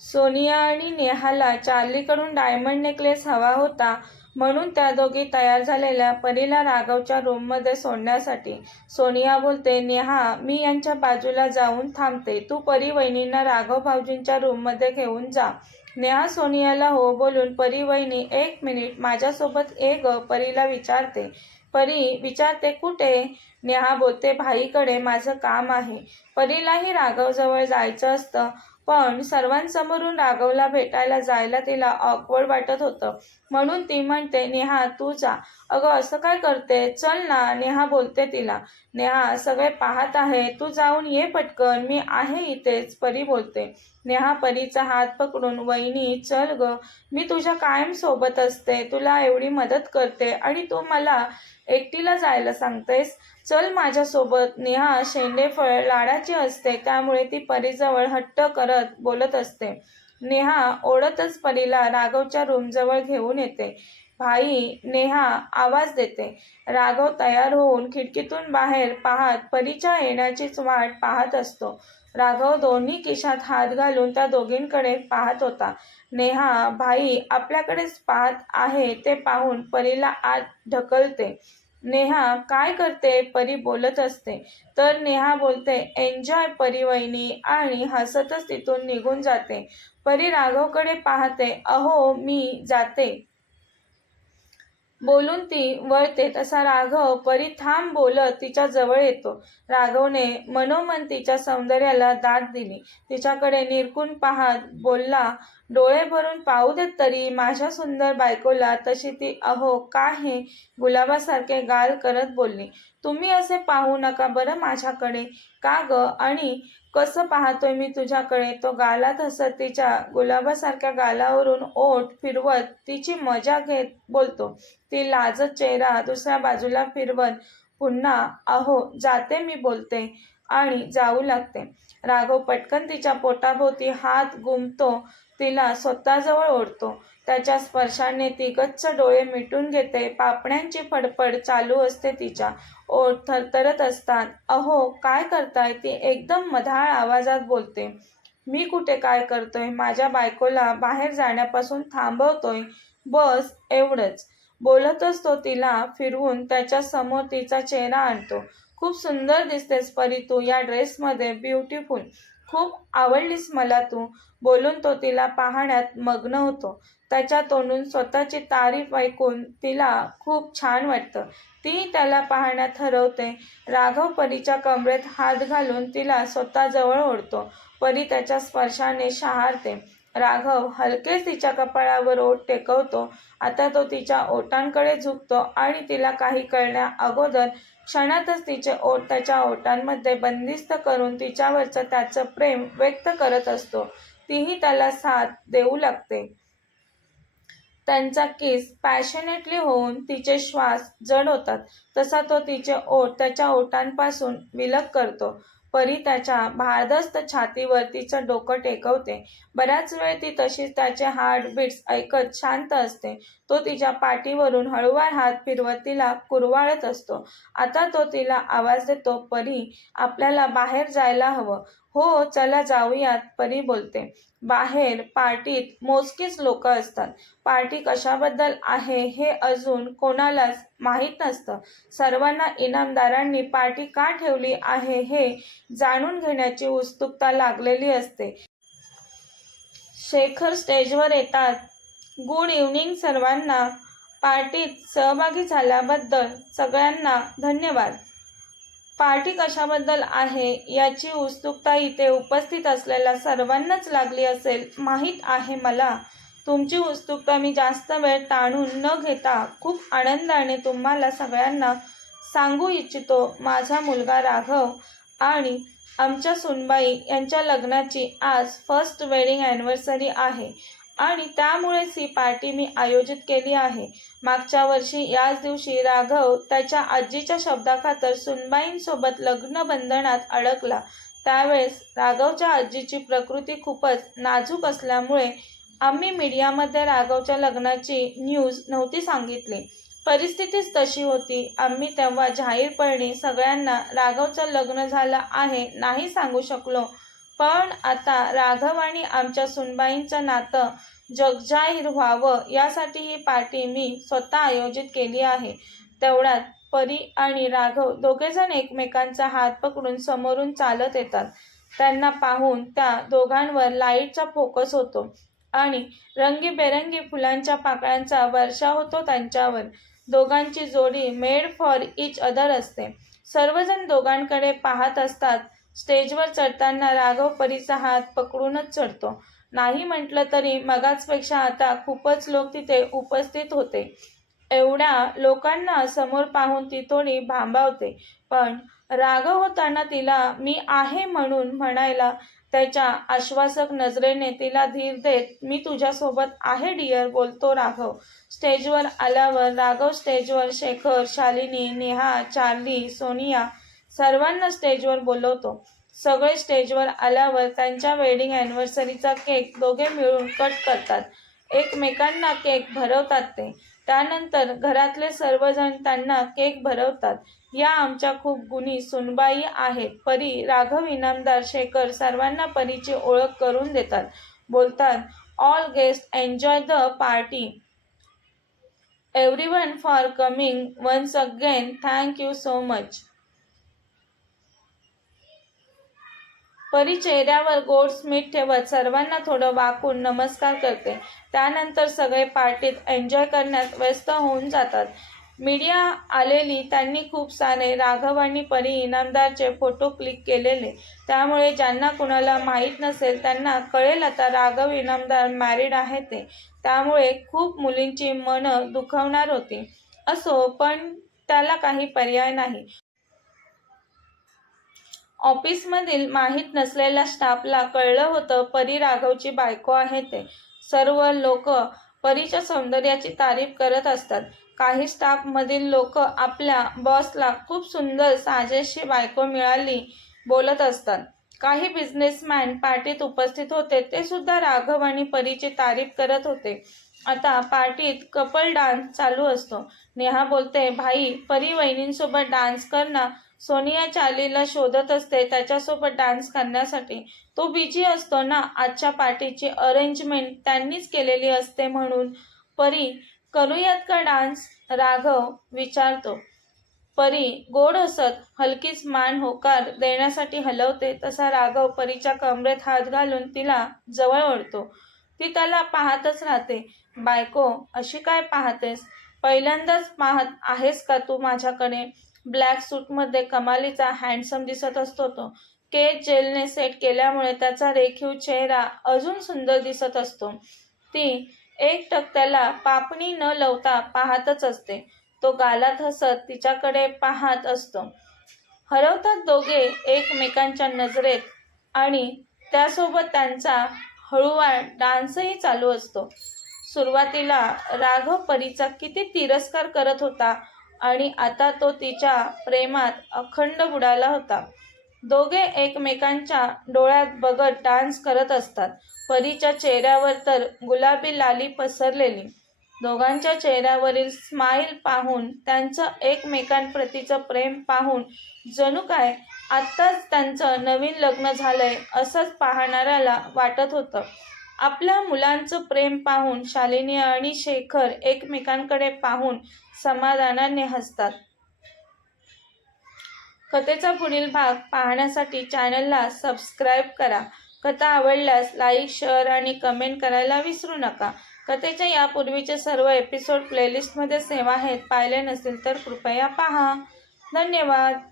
सोनिया आणि नेहाला चार्लीकडून diamond necklace हवा होता म्हणून त्या दोघी तयार झालेल्या परीला राघवच्या रूममध्ये सोडण्यासाठी. सोनिया बोलते नेहा मी यांच्या बाजूला जाऊन थांबते. तू परी वहिनींना राघव भाऊजींच्या रूममध्ये घेऊन जा. नेहा सोनियाला हो बोलून परी वहिनी एक मिनिट माझ्यासोबत ए ग परीला विचारते. परी विचारते कुठे? नेहा बोलते भाईकडे माझं काम आहे. परीलाही राघवजवळ जायचं असतं. पण सर्वांसमोरून राघवला भेटायला जायला तिला ऑकवर्ड वाटत होतं. म्हणून ती म्हणते नेहा तू जा. अगं असं काय करते? चल ना नेहा बोलते तिला. नेहा सगळे पाहत आहे. तू जाऊन ये पटकन. मी आहे इथेच परी बोलते. नेहा परीचा हात पकडून वहिनी चल ग. मी तुझ्या कायम सोबत असते. तुला एवढी मदत करते आणि तू मला एकटीला जायला सांगतेस. चल माझ्यासोबत. नेहा शेंडेफळ लाडाची असते. त्यामुळे ती परीजवळ हट्ट करत बोलत असते. नेहा ओढतच परीला राघवच्या रूमजवळ घेऊन येते. भाई नेहा आवाज देते. राघव तयार होऊन खिडकीतून बाहेर पाहत परीच्या येण्याचीच वाट पाहत असतो. राघव दोन्ही किशात हात घालून त्या दोघींकडे पाहत होता. नेहा भाई आपल्याकडेच पाहत आहे ते पाहून परीला आत ढकलते. नेहा काय करते? परी बोलत असते. तर नेहा बोलते एन्जॉय परी वहिनी आणि हसतच तिथून निघून जाते. परी राघवकडे पाहते अहो मी जाते. बोलून ती वळते तसा राघव परी थांब बोलत तिच्या जवळ येतो. राघवने मनोमन तिच्या सौंदर्याला दाद दिली. तिच्याकडे निरकून पाहत बोलला डोळे भरून पाहू देत तरी माझ्या सुंदर बायकोला तशी ती अहो का हे गुलाबासारखे गाल करत बोलली. तुम्ही असे पाहू नका बरं माझ्याकडे. का ग? आणि कसं पाहतोय मी तुझ्याकडे? तो गालात हसत तिच्या गुलाबासारख्या गालावरून ओठ फिरवत तिची मजा घेत बोलतो. ती लाजत चेहरा दुसऱ्या बाजूला फिरवत पुन्हा अहो जाते मी बोलते. आणि जाऊ लागते. राघव पटकन तिच्या पोटाभोवती हात गुमतो. तिला स्वतःजवळ ओढतो. त्याच्या स्पर्शाने ती गच्च डोळे मिटून घेते. पापण्यांची फडफड चालू असते तिच्या. ओठ थरथरत असतात. अहो काय करताय? ती एकदम मधाळ आवाजात बोलते. मी कुठे काय करतोय? माझ्या बायकोला बाहेर जाण्यापासून थांबवतोय. बस एवढंच. बोलतच तो तिला फिरवून त्याच्यासमोर तिचा चेहरा आणतो. खूप सुंदर दिसतेस परी तू या ड्रेसमध्ये ब्युटिफुल. खूप आवडलीस मला तू. बोलून तो तिला पाहण्यात मग्न होतो. त्याच्या तोंडून स्वतःची तारीफ ऐकून तिला खूप छान वाटतं. ती त्याला पाहण्यात ठरवते राघव परीच्या कमरेत हात घालून तिला स्वतःजवळ ओढतो. परी त्याच्या स्पर्शाने शहारते. राघव हलकेच तिच्या कपाळावर ओठ टेकवतो. आता तो तिच्या ओठांकडे झुकतो आणि तिला काही कळण्या अगोदर क्षणातच तिचे ओठ त्याच्या ओठांमध्ये बंदिस्त करून तिच्यावरचं त्याचं प्रेम व्यक्त करत असतो. तीही त्याला साथ देऊ लागते. त्यांचा किस पॅशनेटली होऊन तिचे श्वास जड होतात. तसा तो तिचे ओठ त्याच्या ओठांपासून विलग करतो. परी त्याच्या भारदस्त छातीवर तिचं डोकं टेकवते. बऱ्याच वेळ ती तशीच त्याचे हार्ट बीट्स ऐकत शांत असते. तो तिच्या पाठीवरून हळूवार हात फिरवत तिला कुरवाळत असतो. आता तो तिला आवाज देतो परी आपल्याला बाहेर जायला हवं. हो चला जाऊयात परी बोलते. बाहेर पार्टीत मोजकीच लोक असतात. पार्टी कशाबद्दल आहे हे अजून कोणालाच माहीत नसतं. सर्वांना इनामदारांनी पार्टी का ठेवली आहे हे जाणून घेण्याची उत्सुकता लागलेली असते. शेखर स्टेजवर येतात. गुड इव्हनिंग सर्वांना. पार्टीत सहभागी झाल्याबद्दल सगळ्यांना धन्यवाद. पार्टी कशाबद्दल आहे याची उत्सुकता इथे उपस्थित असलेल्या सर्वांनाच लागली असेल माहीत आहे मला. तुमची उत्सुकता मी जास्त वेळ ताणून न घेता खूप आनंदाने तुम्हाला सगळ्यांना सांगू इच्छितो माझा मुलगा राघव आणि आमच्या सुनबाई यांच्या लग्नाची आज फर्स्ट वेडिंग ॲनिव्हर्सरी आहे. आणि त्यामुळेच ही पार्टी मी आयोजित केली आहे. मागच्या वर्षी याच दिवशी राघव त्याच्या आजीच्या शब्दाखातर सुनबाईंसोबत लग्न बंधनात अडकला. त्यावेळेस राघवच्या आजीची प्रकृती खूपच नाजूक असल्यामुळे आम्ही मीडियामध्ये राघवच्या लग्नाची न्यूज नव्हती सांगितली. परिस्थितीच तशी होती. आम्ही तेव्हा जाहीरपणे सगळ्यांना राघवचं लग्न झालं आहे नाही सांगू शकलो. पण आता राघव आणि आमच्या सुनबाईंचं नातं जगजाहीर व्हावं यासाठी ही पार्टी मी स्वतः आयोजित केली आहे. तेवढ्यात परी आणि राघव दोघेजण एकमेकांचा हात पकडून समोरून चालत येतात. त्यांना पाहून त्या दोघांवर लाईटचा फोकस होतो आणि रंगीबेरंगी फुलांच्या पाकळ्यांचा वर्षा होतो त्यांच्यावर. दोघांची जोडी मेड फॉर इच अदर असते. सर्वजण दोघांकडे पाहत असतात स्टेजवर चढताना राघव परीचा हात पकडूनच चढतो. नाही म्हटलं तरी मगाचपेक्षा आता खूपच लोक तिथे उपस्थित होते. एवढ्या लोकांना समोर पाहून ती थोडी भांबावते. पण राघव होताना तिला मी आहे म्हणून म्हणायला त्याच्या आश्वासक नजरेने तिला धीर देत मी तुझ्यासोबत आहे डिअर बोलतो राघव. स्टेजवर आल्यावर राघव स्टेजवर शेखर शालिनी नेहा चार्ली सोनिया सर्वांना स्टेजवर बोलवतो. सगळे स्टेजवर आल्यावर त्यांच्या वेडिंग अॅनिव्हर्सरीचा केक दोघे मिळून कट करतात. एकमेकांना केक भरवतात ते. त्यानंतर घरातले सर्वजण त्यांना केक भरवतात. या आमच्या खूप गुणी सुनबाई आहेत. परी राघव इनामदार शेखर सर्वांना परीची ओळख करून देतात. बोलतात all guest enjoy the party everyone for coming once again thank you so much Pari चेहऱ्यावर गोड स्मित ठेवत सर्वांना थोडं वाकून नमस्कार करते. त्यानंतर सगळे पार्टीत एन्जॉय करण्यात व्यस्त होऊन जातात. मीडिया आलेली त्यांनी खूप सारे राघव आणि परी इनामदारचे फोटो क्लिक केलेले. त्यामुळे ज्यांना कुणाला माहीत नसेल त्यांना कळेल आता राघव इनामदार मॅरिड आहे ते. त्यामुळे खूप मुलींची मनं दुखवणार होती. असो पण त्याला काही पर्याय नाही. ऑफिसमधील माहीत नसलेल्या स्टाफला कळलं होतं परी राघवची बायको आहे ते. सर्व लोक परीच्या सौंदर्याची तारीफ करत असतात. काही स्टाफमधील लोक आपल्या बॉसला खूप सुंदर साजेशी बायको मिळाली बोलत असतात. काही बिझनेसमॅन पार्टीत उपस्थित होते ते सुद्धा राघव आणि परीची तारीफ करत होते. आता पार्टीत कपल डान्स चालू असतो. नेहा बोलते भाई परी वहिनींसोबत डान्स करणं सोनिया चार्लीला शोधत असते. त्याच्यासोबत डान्स करण्यासाठी. तो बिझी असतो ना आजच्या पार्टीची अरेंजमेंट त्यांनीच केलेली असते म्हणून. परी करूयात का डान्स राघव विचारतो. परी गोड हसत हलकीच मान होकार देण्यासाठी हलवते. तसा राघव परीच्या कमरेत हात घालून तिला जवळ ओढतो. ती त्याला पाहतच राहते. बायको अशी काय पाहतेस? पहिल्यांदाच पाहत आहेस का तू माझ्याकडे? ब्लॅक सूटमध्ये कमालीचा हँडसम दिसत असतो तो. केस जेलने सेट केल्यामुळे त्याचा रेखीव चेहरा अजून सुंदर दिसत असतो. ती एक टक त्याला पापणी न लवता पाहतच असते. तो गालात हसत तिच्याकडे पाहत असतो. हरवतात दोघे एकमेकांच्या नजरेत आणि त्यासोबत त्यांचा हळूवार डान्सही चालू असतो. सुरुवातीला राघव परीचा किती तिरस्कार करत होता आणि आता तो तिच्या प्रेमात अखंड बुडाला होता. दोघे एकमेकांच्या डोळ्यात बघत डान्स करत असतात. परीच्या चेहऱ्यावर तर गुलाबी लाली पसरलेली. दोघांच्या चेहऱ्यावरील स्माईल पाहून त्यांचं एकमेकांप्रतीचं प्रेम पाहून जणू काय आत्ताच त्यांचं नवीन लग्न झालंय असंच पाहणाऱ्याला वाटत होतं. आपल्या मुलांचं प्रेम पाहून शालिनी आणि शेखर एकमेकांकडे पाहून समाधानाने हसतात. कथेचा पुढील भाग पाहण्यासाठी चॅनलला सबस्क्राईब करा. कथा आवडल्यास लाईक शेअर आणि कमेंट करायला विसरू नका. कथेच्या यापूर्वीचे सर्व एपिसोड प्लेलिस्टमध्ये सेवा आहेत. पाहिले नसेल तर कृपया पहा. धन्यवाद.